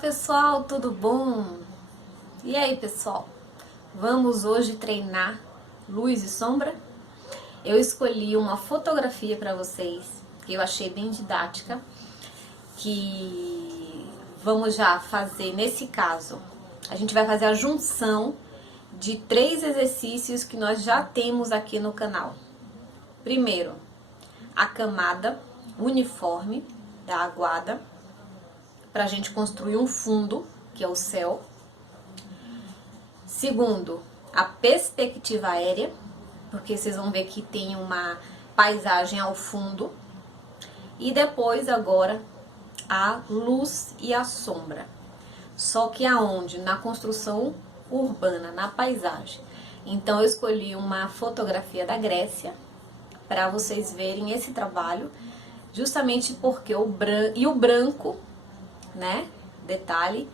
pessoal, tudo bom? E aí, pessoal? Vamos hoje treinar luz e sombra? Eu escolhi uma fotografia para vocês que eu achei bem didática, que vamos já fazer. Nesse caso, a gente vai fazer a junção de 3 exercícios que nós já temos aqui no canal. Primeiro, a camada uniforme da aguada, para a gente construir um fundo, que é o céu. Segundo, a perspectiva aérea, porque vocês vão ver que tem uma paisagem ao fundo. E depois, agora, a luz e a sombra. Só que aonde? Na construção urbana, na paisagem. Então, eu escolhi uma fotografia da Grécia, para vocês verem esse trabalho, justamente porque o branco, né? Detalhe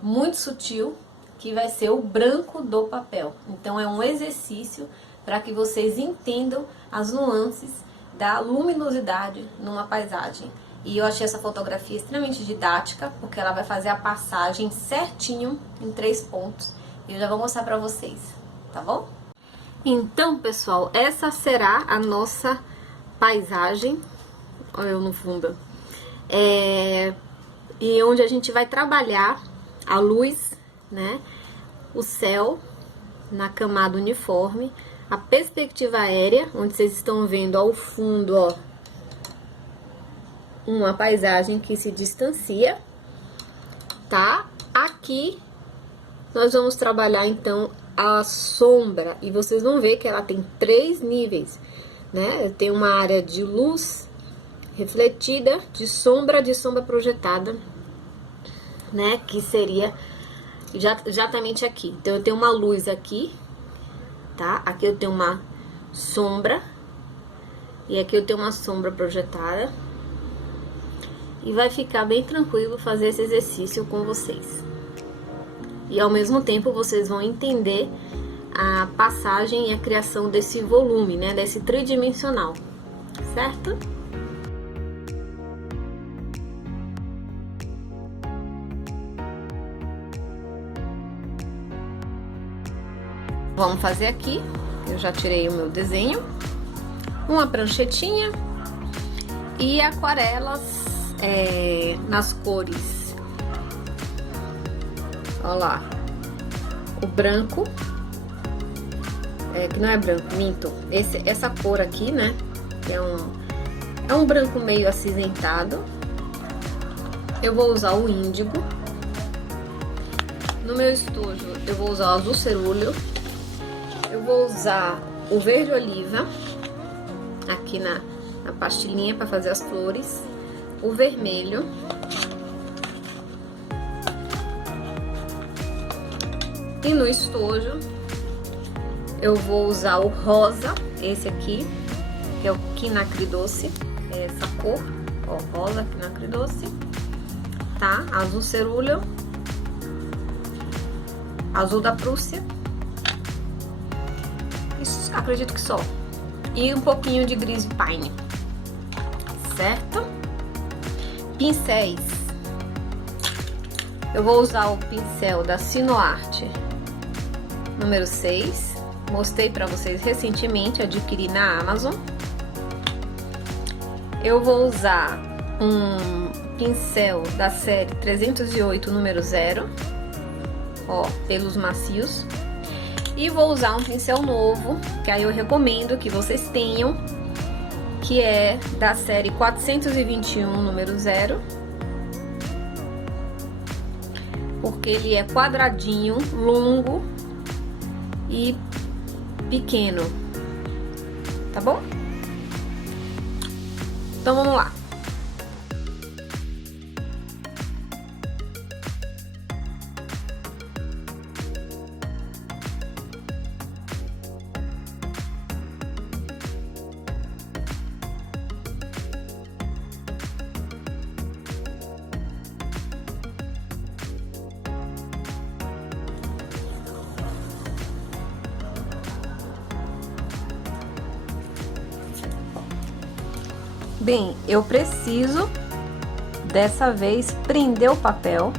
muito sutil, que vai ser o branco do papel. Então é um exercício para que vocês entendam as nuances da luminosidade numa paisagem. E eu achei essa fotografia extremamente didática, porque ela vai fazer a passagem certinho em 3 pontos. E eu já vou mostrar para vocês, tá bom? Então, pessoal, essa será a nossa paisagem. Olha eu no fundo. E onde a gente vai trabalhar a luz, né? O céu na camada uniforme, a perspectiva aérea, onde vocês estão vendo ao fundo, ó, uma paisagem que se distancia, tá? Aqui nós vamos trabalhar então a sombra, e vocês vão ver que ela tem 3 níveis, né? Tem uma área de luz refletida, de sombra projetada, né, que seria exatamente aqui. Então, eu tenho uma luz aqui, tá? Aqui eu tenho uma sombra, e aqui eu tenho uma sombra projetada. E vai ficar bem tranquilo fazer esse exercício com vocês. E ao mesmo tempo, vocês vão entender a passagem e a criação desse volume, né, desse tridimensional, certo? Vamos fazer aqui, eu já tirei o meu desenho, uma pranchetinha e aquarelas nas cores. Olha lá, o branco, que não é branco, minto, essa cor aqui, né, que é um branco meio acinzentado. Eu vou usar o índigo. No meu estojo, eu vou usar o azul cerúleo. Eu vou usar o verde oliva, aqui na pastilhinha para fazer as flores, o vermelho, e no estojo eu vou usar o rosa, esse aqui, que é o quinacridoce, é essa cor, ó, rosa quinacridoce, tá? Azul cerúleo, azul da Prússia. Acredito que só. E um pouquinho de Grease Pine. Certo? Pincéis. Eu vou usar o pincel da Sinoarte número 6. Mostrei pra vocês recentemente, adquiri na Amazon. Eu vou usar um pincel da série 308 número 0. Ó, pelos macios. E vou usar um pincel novo, que aí eu recomendo que vocês tenham, que é da série 421, número 0. Porque ele é quadradinho, longo e pequeno, tá bom? Então, vamos lá. Bem, eu preciso dessa vez prender o papel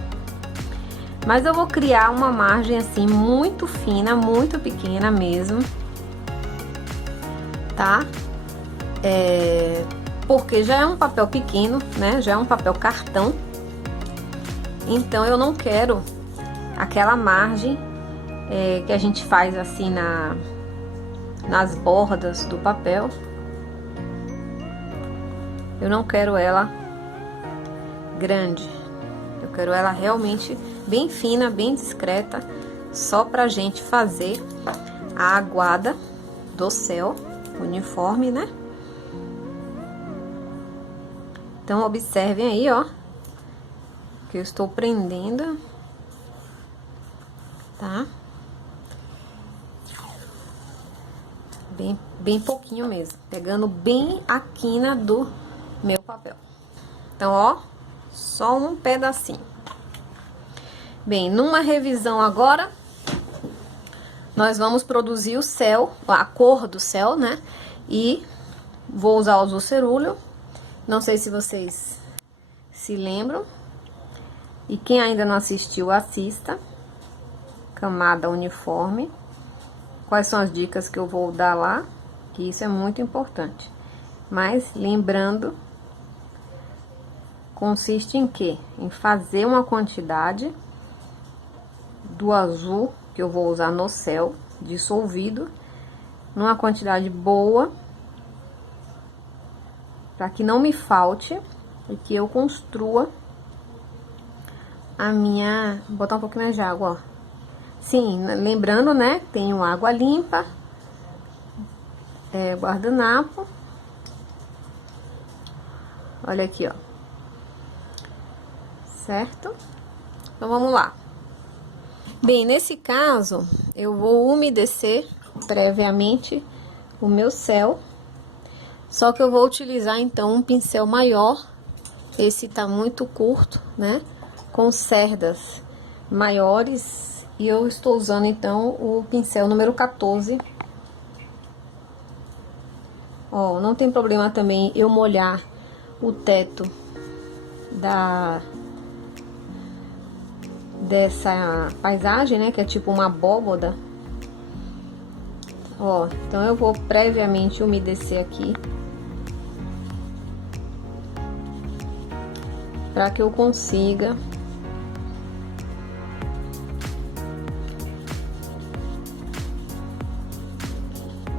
Mas eu vou criar uma margem assim muito fina, muito pequena mesmo, tá? Porque já é um papel pequeno, né? Já é um papel cartão. Então eu não quero aquela margem que a gente faz assim nas bordas do papel. Eu não quero ela grande. Eu quero ela realmente bem fina, bem discreta, só pra gente fazer a aguada do céu, uniforme, né? Então, observem aí, ó, que eu estou prendendo, tá? Bem pouquinho mesmo, pegando bem a quina do meu papel. Então, ó, só um pedacinho. Bem, numa revisão agora, nós vamos produzir o céu, a cor do céu, né? E vou usar o azul cerúleo. Não sei se vocês se lembram. E quem ainda não assistiu, assista. Camada uniforme. Quais são as dicas que eu vou dar lá? Que isso é muito importante. Mas, lembrando, consiste em quê? Em fazer uma quantidade do azul que eu vou usar no céu, dissolvido, numa quantidade boa, para que não me falte e que eu construa a minha... Vou botar um pouquinho mais de água, ó. Sim, lembrando, né, tenho água limpa, guardanapo. Olha aqui, ó. Certo? Então, vamos lá. Bem, nesse caso, eu vou umedecer previamente o meu céu. Só que eu vou utilizar, então, um pincel maior. Esse tá muito curto, né? Com cerdas maiores. E eu estou usando, então, o pincel número 14. Ó, não tem problema também eu molhar o teto dessa paisagem, né? Que é tipo uma abóboda. Ó, então eu vou previamente umedecer aqui. Para que eu consiga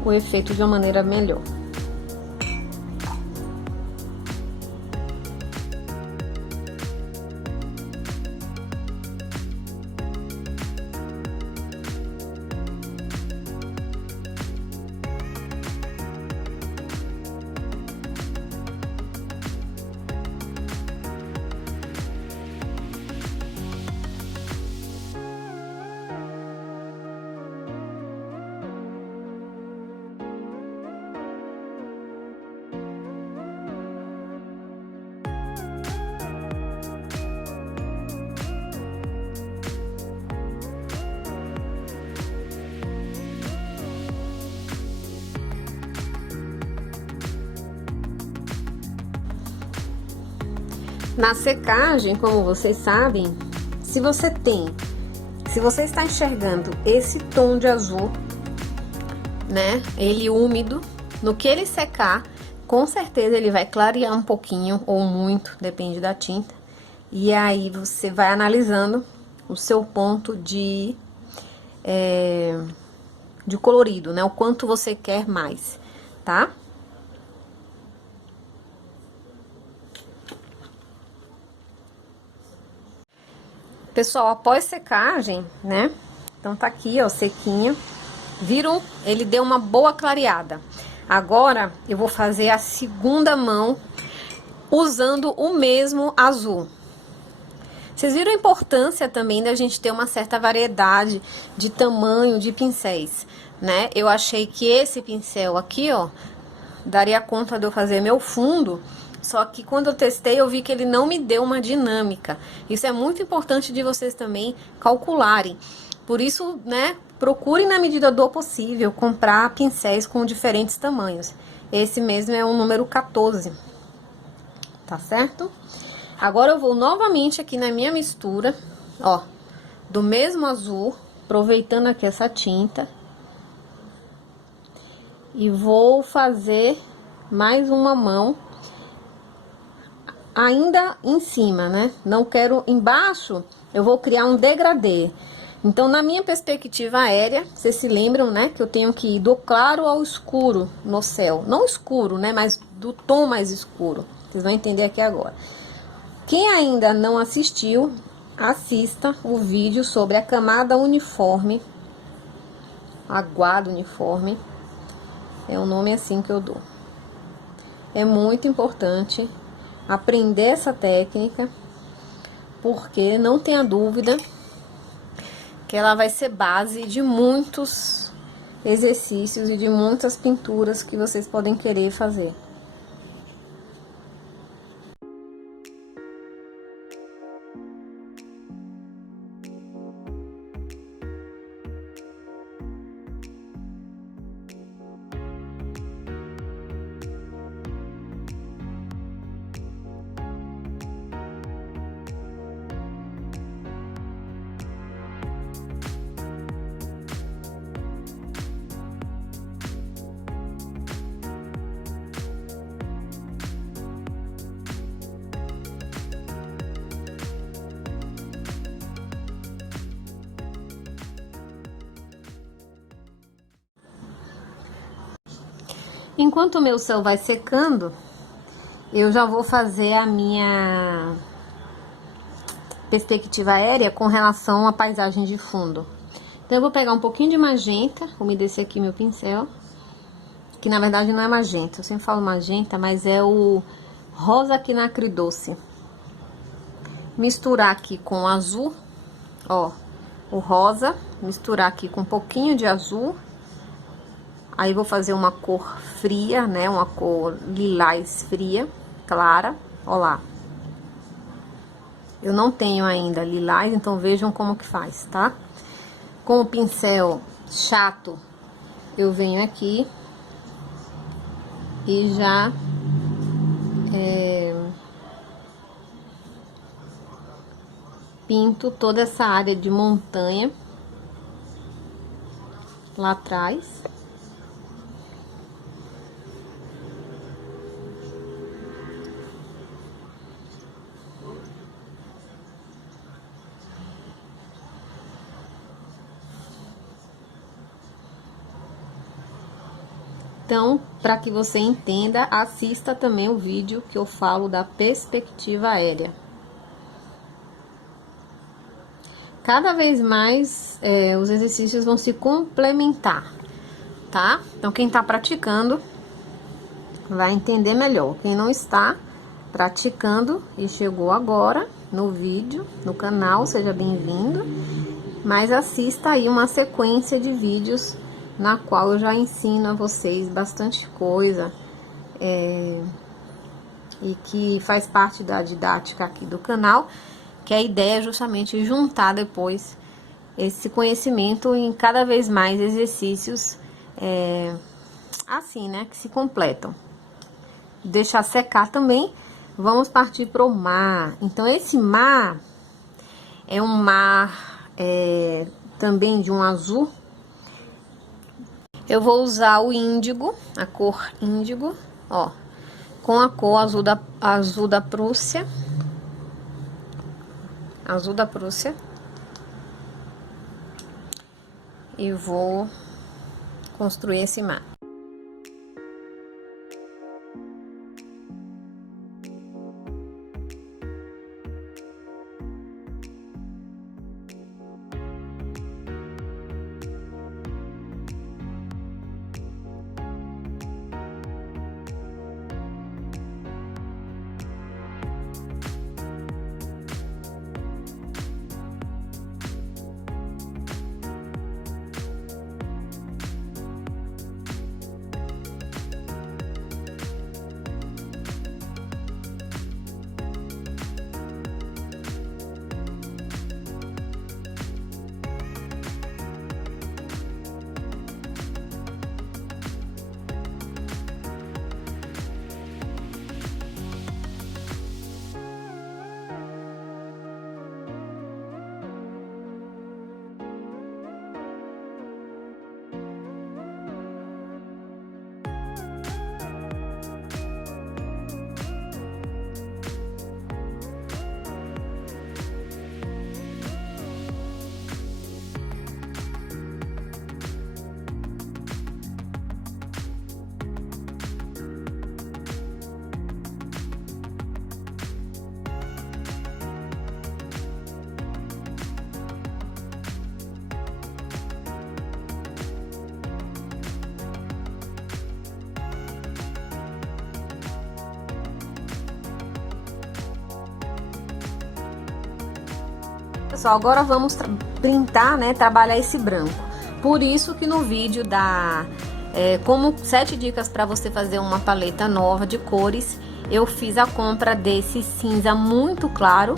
o efeito de uma maneira melhor. Na secagem, como vocês sabem, se você está enxergando esse tom de azul, né, ele úmido, no que ele secar, com certeza ele vai clarear um pouquinho ou muito, depende da tinta. E aí você vai analisando o seu ponto de colorido, né, o quanto você quer mais, tá? Pessoal, após secagem, né? Então tá aqui, ó, sequinho. Viram? Ele deu uma boa clareada. Agora, eu vou fazer a segunda mão usando o mesmo azul. Vocês viram a importância também da gente ter uma certa variedade de tamanho de pincéis, né? Eu achei que esse pincel aqui, ó, daria conta de eu fazer meu fundo. Só que quando eu testei, eu vi que ele não me deu uma dinâmica. Isso é muito importante de vocês também calcularem. Por isso, né, procurem na medida do possível comprar pincéis com diferentes tamanhos. Esse mesmo é o número 14. Tá certo? Agora eu vou novamente aqui na minha mistura, ó, do mesmo azul, aproveitando aqui essa tinta. E vou fazer mais uma mão ainda em cima, né? Não quero embaixo, eu vou criar um degradê. Então, na minha perspectiva aérea, vocês se lembram, né? Que eu tenho que ir do claro ao escuro no céu. Não escuro, né? Mas do tom mais escuro. Vocês vão entender aqui agora. Quem ainda não assistiu, assista o vídeo sobre a camada uniforme. Aguado uniforme. É o nome assim que eu dou. É muito importante aprender essa técnica, porque não tenha dúvida que ela vai ser base de muitos exercícios e de muitas pinturas que vocês podem querer fazer. Enquanto o meu céu vai secando, eu já vou fazer a minha perspectiva aérea com relação à paisagem de fundo. Então, eu vou pegar um pouquinho de magenta, umedecer aqui meu pincel, que na verdade não é magenta, eu sempre falo magenta, mas é o rosa quinacridóce. Misturar aqui com o azul, ó, o rosa, misturar aqui com um pouquinho de azul. Aí, vou fazer uma cor fria, né? Uma cor lilás fria, clara. Ó lá. Eu não tenho ainda lilás, então vejam como que faz, tá? Com o pincel chato, eu venho aqui e já pinto toda essa área de montanha lá atrás. Então, para que você entenda, assista também o vídeo que eu falo da perspectiva aérea. Cada vez mais os exercícios vão se complementar, tá? Então, quem tá praticando vai entender melhor. Quem não está praticando e chegou agora no vídeo, no canal, seja bem-vindo. Mas assista aí uma sequência de vídeos na qual eu já ensino a vocês bastante coisa, e que faz parte da didática aqui do canal, que a ideia é justamente juntar depois esse conhecimento em cada vez mais exercícios, assim, né, que se completam. Deixar secar também, vamos partir para o mar. Então, esse mar é um mar também de um azul. Eu vou usar o índigo, a cor índigo, ó, com a cor azul da Prússia. Azul da Prússia. E vou construir esse mar. Pessoal, agora vamos pintar, né, trabalhar esse branco. Por isso que no vídeo da como 7 dicas para você fazer uma paleta nova de cores, eu fiz a compra desse cinza muito claro,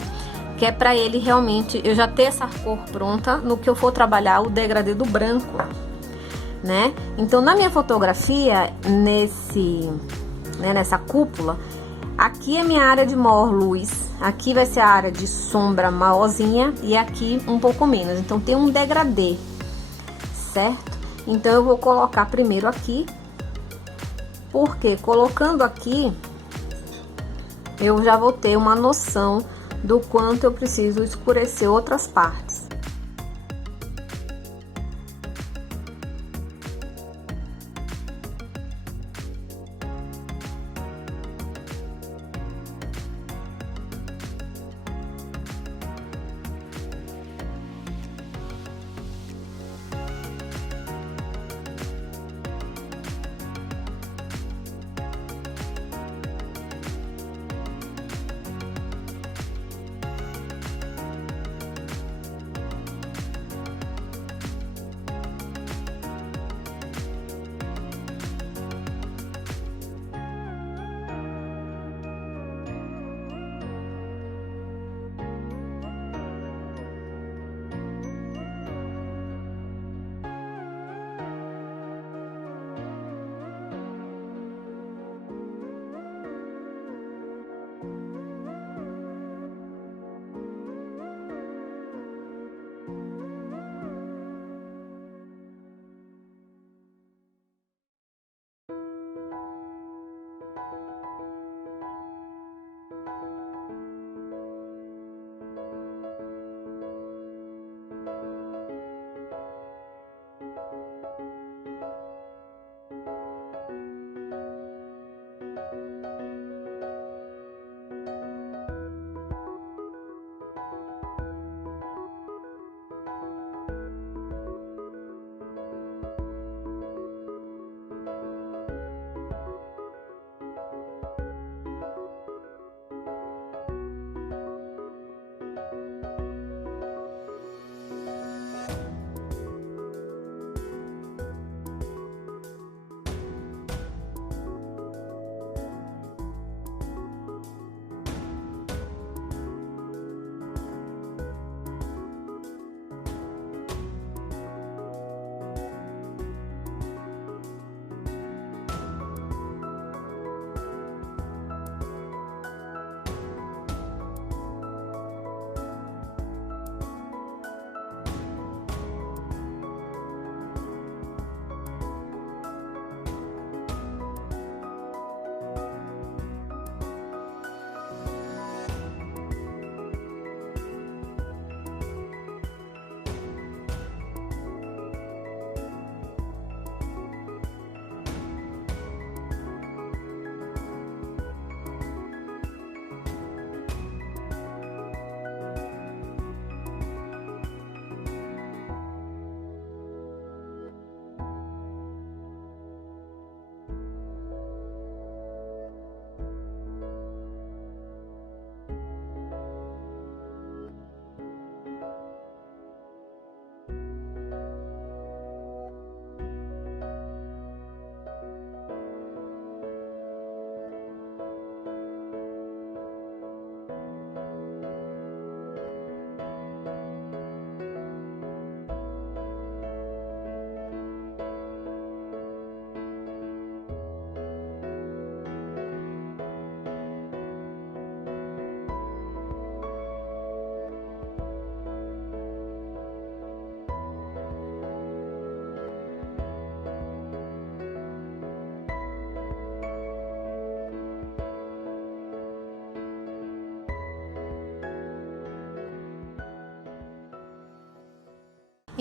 que é para ele realmente eu já ter essa cor pronta no que eu for trabalhar o degradê do branco, né? Então na minha fotografia, nessa cúpula, aqui é minha área de maior luz, aqui vai ser a área de sombra maiorzinha e aqui um pouco menos. Então tem um degradê, certo? Então eu vou colocar primeiro aqui, porque colocando aqui eu já vou ter uma noção do quanto eu preciso escurecer outras partes.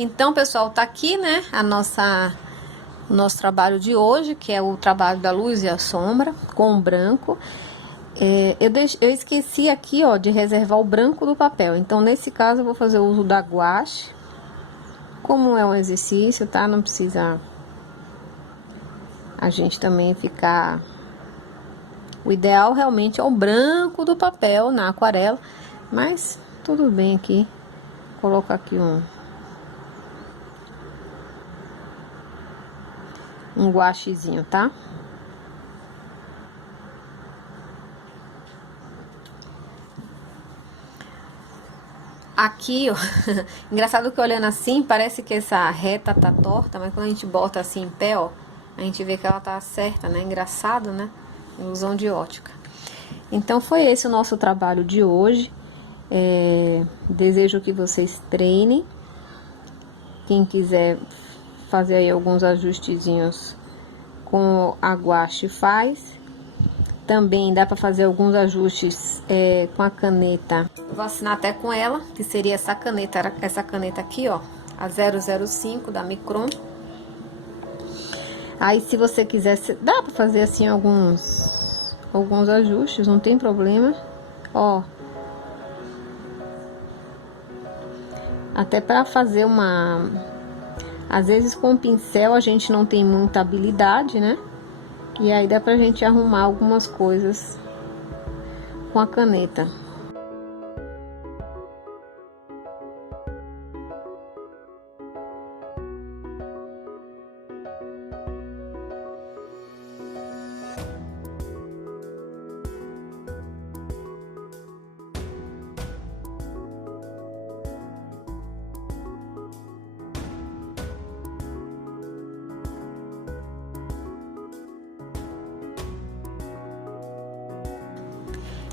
Então, pessoal, tá aqui, né, o nosso trabalho de hoje, que é o trabalho da luz e a sombra com o branco. Eu esqueci aqui, ó, de reservar o branco do papel. Então, nesse caso, eu vou fazer o uso da guache. Como é um exercício, tá? Não precisa a gente também ficar... O ideal realmente é o branco do papel na aquarela, mas tudo bem aqui. colocar aqui um guachezinho, tá? Aqui, ó, engraçado que olhando assim, parece que essa reta tá torta, mas quando a gente bota assim em pé, ó, a gente vê que ela tá certa, né? Engraçado, né? Ilusão de ótica. Então, foi esse o nosso trabalho de hoje. Desejo que vocês treinem. Quem quiser fazer aí alguns ajustezinhos com a guache faz. Também dá para fazer alguns ajustes com a caneta. Vou assinar até com ela, que seria essa caneta aqui, ó, a 005 da Micron. Aí, se você quiser, dá para fazer assim alguns ajustes, não tem problema. Ó, até para fazer às vezes com o pincel a gente não tem muita habilidade, né? E aí dá pra gente arrumar algumas coisas com a caneta.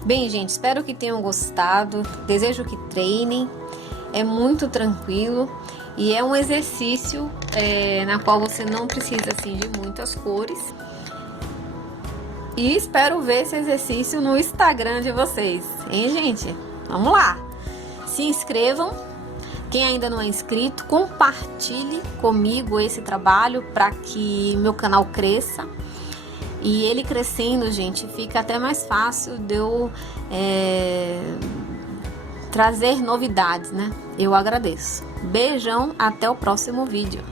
Bem, gente, espero que tenham gostado. Desejo que treinem. É muito tranquilo e é um exercício na qual você não precisa assim de muitas cores. E espero ver esse exercício no Instagram de vocês, hein, gente? Vamos lá! Se inscrevam. Quem ainda não é inscrito, compartilhe comigo esse trabalho para que meu canal cresça. E ele crescendo, gente, fica até mais fácil de eu trazer novidades, né? Eu agradeço. Beijão, até o próximo vídeo.